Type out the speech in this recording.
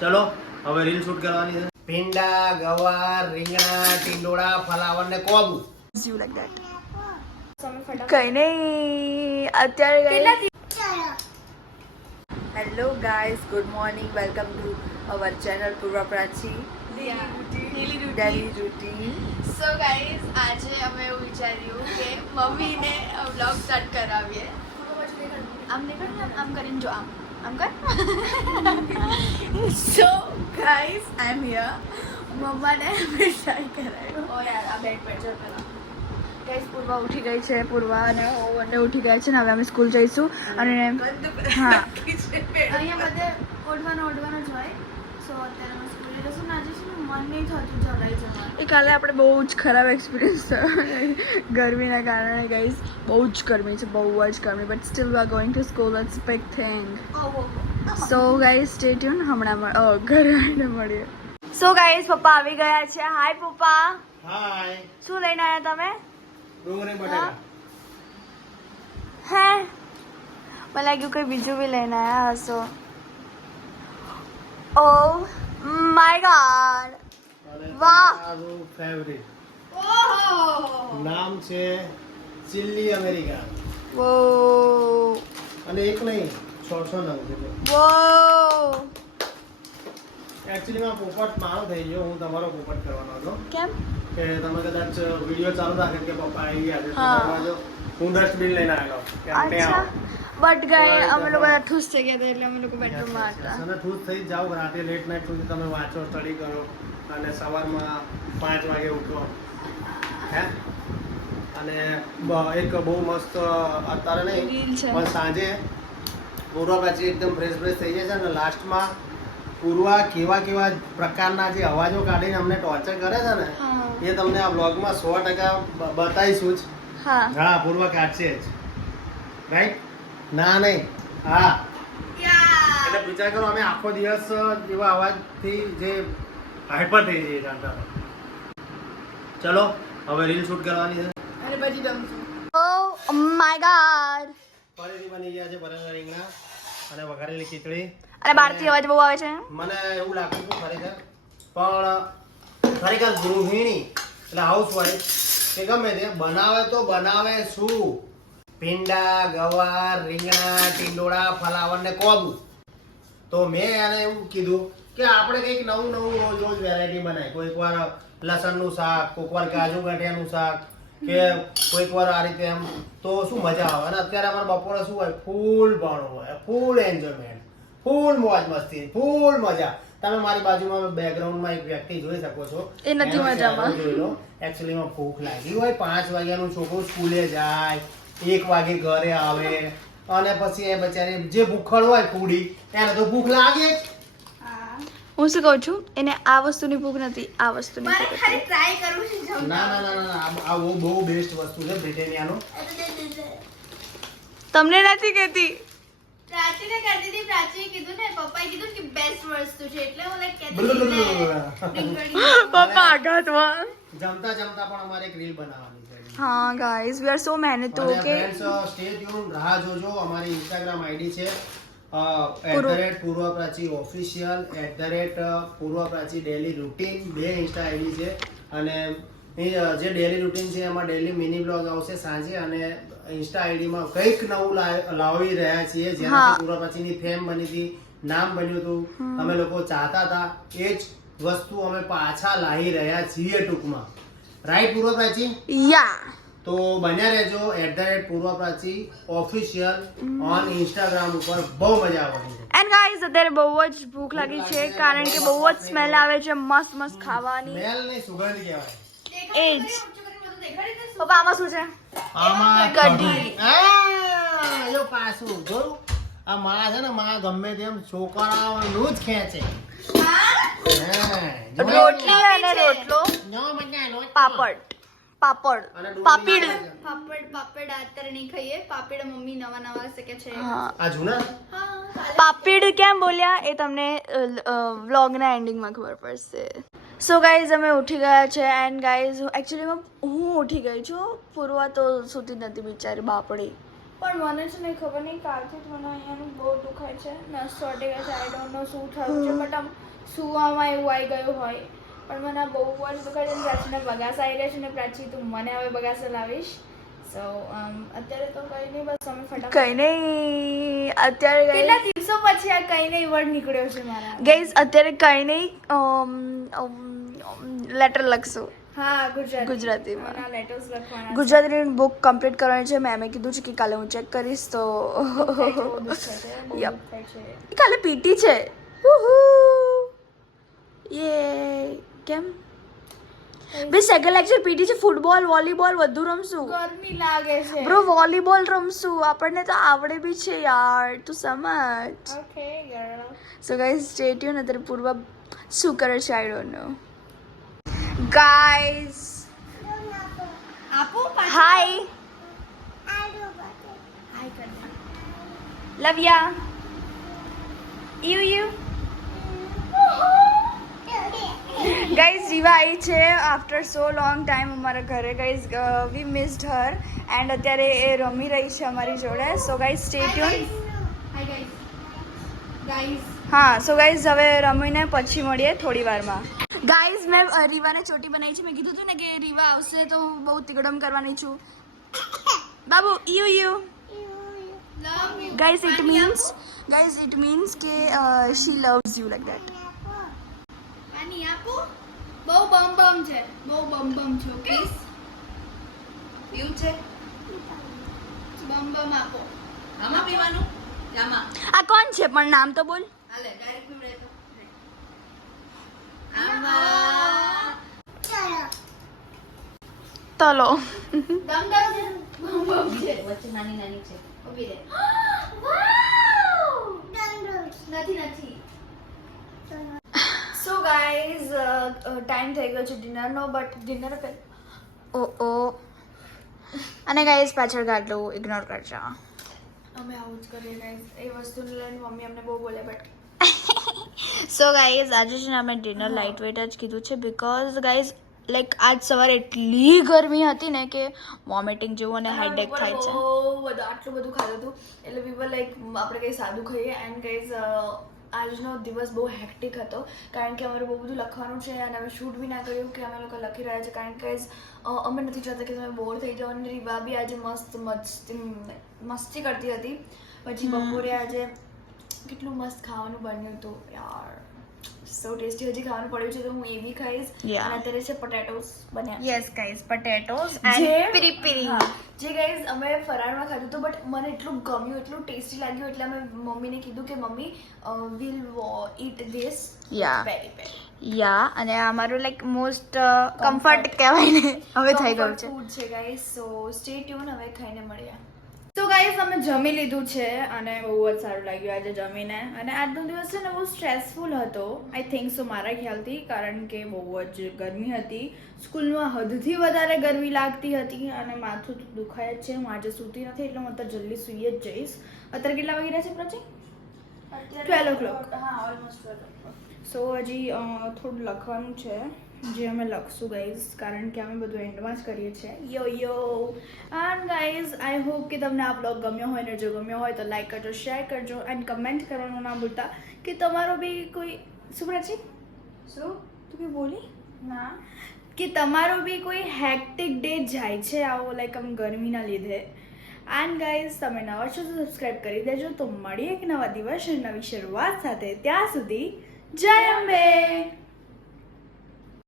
ચલો હવે reel shoot કરવાની છે. ભીંડા, ગવાર, રીંગણા, ટીંડોળા, ફલાવર ને કોબુ. You like that. કઈ નહીં અત્યારે hello guys, good morning, welcome to our channel Purva Prachi daily routine. So guys, આજે અમે એવું વિચાર્યું કે મમ્મીને વ્લોગ સ્ટાર્ટ કરાવીએ. આમ નીકળ, આમ કરીને જો, આમ કર. So guys, I am here. મમ્માને અમે ટ્રાય કરાવ્યો. ઓ યાર, આ બેડ પર જો પેલા ગાઈઝ, પૂર્વા ઉઠી ગઈ છે. પૂર્વા અને હું બંને ઉઠી ગયા છે ને હવે અમે સ્કૂલ જઈશું. અને હા, અહીંયા બધે ઓઢવાનો જ હોય. સો અત્યારે અમે સ્કૂલે જશું ને આજે છે ને મન નહીં થતું જરાય જવાનું. એ કાલે આપણે બહુ જ ખરાબ એક્સપિરિયન્સ થયો ગરમીના કારણે. ગાઈઝ, બહુ જ ગરમી છે, બહુ જ ગરમી, but still we are going to school. It's big thing. So guys, stay tune. હમણાં ઘરે આવીને મળીએ. સો ગાઈઝ, પપ્પા આવી ગયા છે. હાય પપ્પા. હાય. શું લઈને આવ્યા તમે? ડુંગળી બટેટા. હે, મને લાગ્યું કંઈ બીજું બી લઈને આવ્યા હશો. ઓ માય ગોડ, વાહ. મારું ફેવરિટ ઓહો, નામ છે ચિલ્લી અમેરિકા. વો અને એક નહીં, 600 નંગ છે. વો. એકચ્યુઅલી માં પોપટ મારો થઈ ગયો. હું તમારો પોપટ કરવાનો હતો કેમ? કે તમે કદાચ વિડીયો ચાલુ રાખે કે પપ્પા આવી ગયા છે, હા. દરવાજો હું ડસ્ટબિન લઈને આવેલો કે આપણે અચ્છા, આવો. બટ ગઈ અમે લોકો ઠૂસ થઈ ગયા હતા એટલે અમે લોકો બેડરૂમમાં હતા. અને ઠૂસ થઈ જ જાઓ. રાતે લેટ નાઇટ સુધી તમે વાંચો, સ્ટડી કરો અને સવારમાં 5 વાગે ઉઠો. હે, અને એક બહુ મસ્ત અત્યારે નહીં રીલ છે. પણ સાંજે પૂર્વા પછી એકદમ ફ્રેશ થઈ જાય છે. અને લાસ્ટમાં પૂર્વા કેવા કેવા પ્રકારના જે અવાજો કાઢીને અમને ટોર્ચર કરે છે ને, હા. એ તમને આ બ્લોગમાં 100% બતાવીશું જ. હા, હા, પૂર્વા કાઢશે જ, રાઈટ? ના નહીં, હા. એટલે વિચાર કરો, અમે આખો દિવસ એવા અવાજથી જે હાઈપર થઈ જઈએ જાણતા. ચલો હવે રીલ શૂટ કરવાની છે. અને પછી ગમશું. Oh my God. ફરીથી બની ગયા છે બટેટા રીંગણા અને વઘારેલી ખીચડી. અને બહારથી અવાજ બહુ આવે છે. મને એવું લાગતું હતું ખરેખર, પણ ખરેખર ગૃહિણી એટલે હાઉસવાઈફ કે ગમે તે બનાવે તો બનાવે શું? ભીંડા, ગવાર, રીંગણા, ટીંડોળા, ફલાવર ને કોબુ. તો મેં એને એવું કીધું કે આપણે કંઈક નવું રોજ વેરાયટી બનાય. કોઈક વાર લસણનું શાક, કોઈક વાર કાજુ ગાંઠિયાનું શાક, કે કોઈક વાર આ રીતે એમ, તો શું મજા આવે. અને અત્યારે અમારે બપોરે શું હોય, ફૂલ ભણવું હોય, ફૂલ એન્જોયમેન્ટ, ફૂલ મોજ મસ્તી, ફૂલ મજા. તમે મારી બાજુમાં બેકગ્રાઉન્ડમાં એક વ્યક્તિ જોઈ શકો છો. એ નથી મજામાં. એકચ્યુઅલીમાં ભૂખ લાગી હોય, 5 વાગ્યાનું છોકરું સ્કૂલે જાય, 1 વાગે ઘરે આવે, અને પછી એ બચારી જે ભૂખડ હોય ફૂડી, એને તો ભૂખ લાગે જ. હું શું કહું છું, એને આ વસ્તુની ભૂખ નથી, આ વસ્તુની મારે ભૂખ ખાલી હતી. ટ્રાય કરવું છે જમવાનું. ના, આ બહુ બેસ્ટ વસ્તુ છે બ્રિટાનિયાનું. તમને નથી કહેતી. પ્રાચીને કરતી હતી, પ્રાચીએ કીધું ને, પપ્પાએ કીધું કે બેસ્ટ વસ્તુ છે, એટલે હું લાઈક કહેતી પપ્પા આઘાતમાં. જમતા પણ અમારે એક રીલ બનાવવાની છે. હા ગાઈઝ, વી આર સો મહેનતુ. અને ઓકે, ફ્રેન્ડ્સ, સ્ટે ટ્યુન, રાહ જોજો. અમારી ઇન્સ્ટાગ્રામ આઈડી છે @Purvaprachi official, @Purvaprachi daily routine. 2 Insta ID છે. અને જે ડેલી રૂટીન છે એમાં ડેલી મિની બ્લોગ આવશે સાંજે, અને ઇન્સ્ટા આઈડીમાં કંઈક નવું લાવી રહ્યા છીએ, જેનાથી પૂર્વાપ્રાચીની ફેમ બની હતી, નામ બન્યું હતું, અમે લોકો ચાહતા હતા. એ જ વસ્તુ અમે પાછા લાવી રહ્યા છીએ ટૂંકમાં, રાઈટ પૂર્વાપ્રાચી? યા. તો બન્યા રહેજો @પૂર્વાપ્રાચી ઓફિશિયલ ઓન ઇન્સ્ટાગ્રામ ઉપર. બહુ મજા આવવાની છે. એન્ડ ગાઈઝ, અત્યારે બહુ જ ભૂખ લાગી છે કારણ કે બહુ જ સ્મેલ આવે છે મસ્ત ખાવાની. સ્મેલ નહીં, સુગંધ કહેવાય. એ જ. પપ્પા, આમાં શું છે? આમાં કઢી. જો પાછું જોયું, આ માં છે ને, માં ગમે તેમ છોકરાઓનું જ ખેંચે. રોટલી અને રોટલો, પાપડ, અને પાપીડ. પાપડ અત્યારે નહીં ખાઈએ. પાપડ મમ્મી નવા શીખે છે. હા, આ જૂના હા, પાપીડ કેમ બોલ્યા એ તમને વ્લોગના એન્ડિંગમાં ખબર પડશે. સો ગાઈઝ, અમે ઉઠી ગયા છે. એન્ડ ગાઈઝ, એકચ્યુઅલીમાં હું ઉઠી ગઈ છું. પૂર્વા તો સૂતી નથી બિચારી બાપડી. પણ મને છે ને ખબર નહીં કાલથી જ મને અહીંયાનું બહુ દુખાય છે નસ ચોટી ગઈ છે આઈ ડોન્ટ નો શું થયું છે બટ આમ સુવામાં એવું આવી ગયું હોય પણ મને આ બહુ જ દુખાય છે પ્રાચીને બગાસ આવી રહ્યા છે ને પ્રાચી તું મને હવે બગાસ લાવીશ સો અત્યારે તો કંઈ નહીં બસ અમે ફટાફટ કઈ નહીં અત્યારે કેટલા દિવસો પછી આ કંઈ નહીં વર્ડ નીકળ્યો છે મારા ગાઈઝ અત્યારે કઈ નહીં લેટર લખશું હા ગુજરાતીમાં. આ લેટર્સ લખવાના ગુજરાતીની બુક કમ્પ્લીટ કરવાની છે મેમે કીધું છે કે કાલે હું ચેક કરીશ તો Yup. કાલે પીટી છે યે કેમ બે સેકન્ડ લેક્ચર પીટી છે ફૂટબોલ વોલીબોલ બધું રમશું ગરમી લાગે છે બ્રો વોલીબોલ રમશું આપણને તો આવડે બી છે યાર તું સમજ ઓકે ગર્લ સો ગાઈઝ સ્ટે ટ્યુન અત્યારે પૂર્વ શું કરે છે આઈ ડોન્ટ નો ગાઈઝ આપો હાય હાય કર લવ્યા યુ ગાઈઝ રીવા આવી છે આફ્ટર સો લોંગ ટાઈમ અમારા ઘરે guys we missed her and અત્યારે એ રમી રહી છે અમારી જોડે so guys stay tune hi guys હા સો ગાઈઝ હવે રમીને પછી મળીએ થોડી વારમાં ગાઈઝ મેં રીવાને ચોટી બનાવી છે મેં કીધું હતું ને કે રીવા આવશે તો હું બહુ તિકડમ કરવાની છું Babu you love you guys it means કે she loves you like that પાણી આપો બહુ બમ છે ઓકે પીવું છે બમ આપો આમાં પીવાનું આમાં આ કોણ છે પણ નામ તો બોલ હાલે ડાયરેક્ટ પીવડે તો આમાં તલો દમ છે બમ છે વચ્ચે નાની છે ઊભી રહે નથી સો ગાઈઝ ટાઈમ થઈ ગયો છે ડિનરનો બટ ડિનર ઓ અને ગાઈઝ પાછળ ગાડલું ઇગ્નોર કરજો અમે આવું જ કરીએ ગાઈસ એ વસ્તુને લઈને મમ્મી અમને બહુ બોલે બટ સો ગાઈઝ આજે છે ને અમે ડિનર લાઇટ વેટ જ કીધું છે બિકોઝ ગાઈઝ લાઈક આજ સવારે એટલી ગરમી હતી ને કે વોમિટિંગ જેવું અને હેડેક થાય છે બહુ બધું આટલું બધું ખાધું હતું એટલે વી વર લાઈક આપણે કંઈ સાદું ખાઈએ એન્ડ ગાઈઝ આજનો દિવસ બહુ હેક્ટિક હતો કારણ કે અમારે બહુ બધું લખવાનું છે અને અમે શૂટ બી ના કર્યું કે અમે લોકો લખી રહ્યા છે કારણ કે અમે નથી ચાહતા કે તમે બોર થઈ જાઓ અને રીવા બી આજે મસ્ત મસ્તી કરતી હતી પછી બપોરે આજે કેટલું મસ્ત ખાવાનું બન્યું હતું યાર સો ટેસ્ટી હજી ખાવાનું પડ્યું છે તો હું એ બી ખાઈશ Yeah. અને અત્યારે છે પોટેટોસ બન્યા છે. યસ ગાઈઝ પોટેટોઝ જે પીરી પીરી હા, જે ગાઈઝ અમે ફરાળમાં ખાધું હતું બટ મને એટલું ગમ્યું એટલું ટેસ્ટી લાગ્યું એટલે અમે મમ્મીને કીધું કે મમ્મી will eat this Yeah. Very very yeah અને અમારું લાઈક મોસ્ટ કમ્ફર્ટ કહેવાય ને હવે થઈ ગયું છે ફૂડ છે ગાઈઝ સો સ્ટે ટ્યુન હવે ખાઈને મળ્યા તો ગાઈઝ અમે જમી લીધું છે અને બહુ જ સારું લાગ્યું આજે જમીને અને આજનો દિવસ છે ને બહુ સ્ટ્રેસફુલ હતો આઈ થિંક સો મારા ખ્યાલથી કારણ કે બહુ જ ગરમી હતી સ્કૂલમાં હદથી વધારે ગરમી લાગતી હતી અને માથું તો દુખાય જ છે હું આજે સૂતી નથી એટલે હું અત્યારે જલ્દી સૂઈ જ જઈશ અત્યારે કેટલા વાગી રહ્યા છે પ્રાચી 12 o'clock. હા ઓલમોસ્ટ 12 o'clock. સો હજી થોડું લખવાનું છે જે અમે લખશું ગાઈઝ કારણ કે અમે બધું એન્ડમાં જ કરીએ છીએ યો એન્ડ ગાઈઝ આઈ હોપ કે તમને આ બ્લોગ ગમ્યો હોય ને જો ગમ્યો હોય તો લાઈક કરજો શેર કરજો એન્ડ કમેન્ટ કરવાનું ના ભૂલતા કે તમારો બી કોઈ શું પ્રાચી શું તું કંઈ બોલી ના કે તમારો બી કોઈ હેક્ટિક ડે જાય છે આવો લાઈક આમ ગરમીના લીધે એન્ડ ગાઈઝ તમે નવા છો તો સબસ્ક્રાઈબ કરી દેજો તો મળીએ એક નવા દિવસ અને નવી શરૂઆત સાથે ત્યાં સુધી જય અંબે